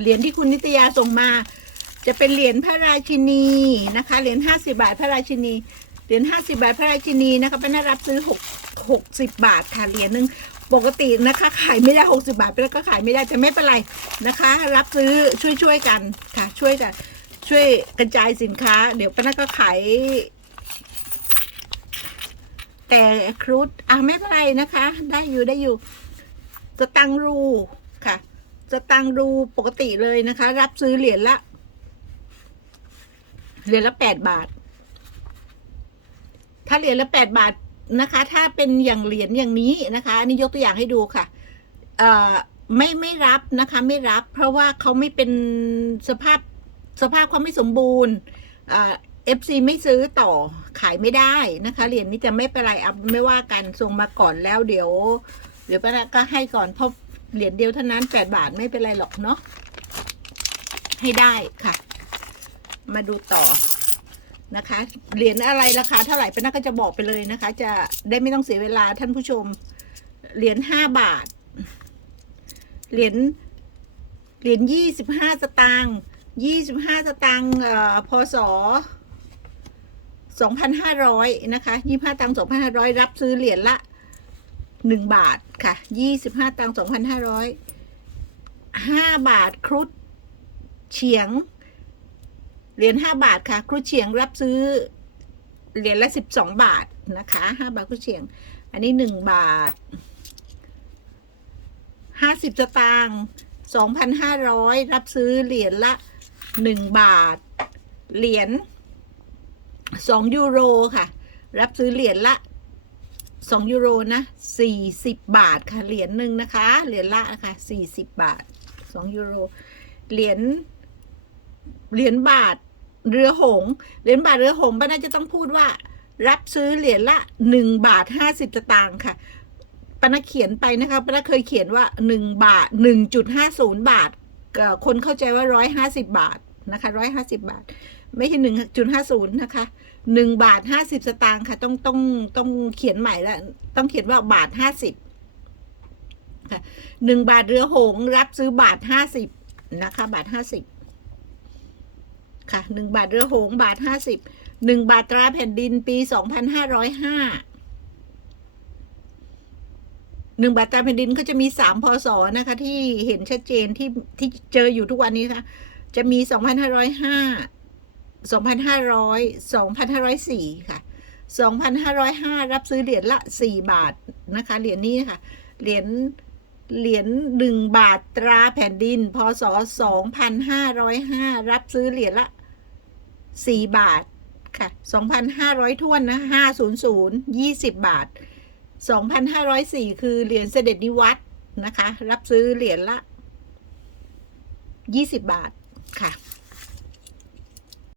เหรียญที่คุณนิตยาส่งมา จะเป็นเหรียญพระราชินีนะคะ เหรียญห้าสิบาทพระราชินี เหรียญห้าสิบาทพระราชินีนะคะป้าน่ารับซื้อหกหกสิบบาทค่ะเหรียญหนึ่งปกตินะคะขายไม่ได้หกสิบาทไปแล้วก็ขายไม่ได้แต่ไม่เป็นไรนะคะ รับซื้อช่วยช่วยๆกันค่ะ ช่วยกัน ช่วยกระจายสินค้า เดี๋ยวป้าน่าก็ขายแต่ครุฑอะไม่เป็นไรนะคะ ได้อยู่ได้อยู่สตังรู สตังค์รูปกติเลยนะคะ รับซื้อเหรียญละ เหรียญละแปดบาท ถ้าเหรียญละแปดบาทนะคะ ถ้าเป็นอย่างเหรียญอย่างนี้นะคะนี่ยกตัวอย่างให้ดูค่ะเอ่อไม่ไม่รับนะคะ ไม่รับ เพราะว่าเขาไม่เป็นสภาพสภาพเขาไม่สมบูรณ์เอฟซีไม่ซื้อต่อขายไม่ได้นะคะเหรียญนี้จะไม่เป็นไรไม่ว่ากันส่งมาก่อนแล้วเดี๋ยว เดี๋ยวป้านะก็ให้ก่อนเพราะ เหรียญเดียวเท่านั้นแปดบาทไม่เป็นไรหรอกเนาะให้ได้ค่ะ มาดูต่อนะคะ เหรียญอะไรราคาเท่าไหร่ป้านะก็จะบอกไปเลยนะคะ จะได้ไม่ต้องเสียเวลาท่านผู้ชม เหรียญห้าบาท เหรียญเหรียญยี่สิบห้าสตางค์ยี่สิบห้าสตางค์เอ่อพศสองพันห้าร้อยนะคะยี่ห้าตังค์สองพันห้าร้อยรับซื้อเหรียญละ หนึ่งบาทค่ะยี่สิบห้าตังสองพันห้าร้อยห้าบาทครุฑเฉียงเหรียญห้าบาทค่ะ ครุฑเฉียงรับซื้อเหรียญละสิบสองบาทนะคะห้าบาทครุฑเฉียง อันนี้หนึ่งบาทห้าสิบสตางค์สองพันห้าร้อยรับซื้อเหรียญละหนึ่งบาท เหรียญสองยูโรค่ะ รับซื้อเหรียญละ สองยูโรนะสี่สิบบาทค่ะเหรียญหนึ่งนะคะ เหรียญละนะคะสี่สิบบาทสองยูโรเหรียญเหรียญบาทเรือหงเหรียญบาทเรือหงป้าน่าจะต้องพูดว่า รับซื้อเหรียญละหนึ่งบาทห้าสิบสตางค์ค่ะป้าน่าเขียนไปนะคะป้าน่าเคยเขียนว่าหนึ่งบาทหนึ่งจุดห้าศูนย์บาทคนเข้าใจว่าร้อยห้าสิบบาทนะคะร้อยห้าสิบบาท ไม่ใช่หนึ่งจุดห้าศูนย์นะคะหนึ่งบาทห้าสิบสตางค์ค่ะ ต้องต้องต้องเขียนใหม่แล้วต้องเขียนว่าบาทห้าสิบค่ะหนึ่งบาทเรือหงรับซื้อบาทห้าสิบนะคะ บาทห้าสิบค่ะหนึ่งบาทเรือหงบาทห้าสิบหนึ่งบาทตราแผ่นดินปีสองพันห้าร้อยห้าหนึ่งบาทตราแผ่นดินก็จะมีสามพศนะคะ ที่เห็นชัดเจนที่ที่เจออยู่ทุกวันนี้ค่ะ จะมีสองพันห้าร้อยห้า สองพันห้าร้อยสองพันห้าร้อยสี่ค่ะสองพันห้าร้อยห้ารับซื้อเหรียญละสี่บาทนะคะ เหรียญนี้ค่ะ เหรียญ เหรียญหนึ่งบาทตราแผ่นดิน พศสองพันห้าร้อยห้ารับซื้อเหรียญละสี่บาทค่ะ 2,500ท้วนนะ500 20 บาท 2,504 คือเหรียญเสด็จนิวัตนะคะ รับซื้อเหรียญละ 20 บาทค่ะ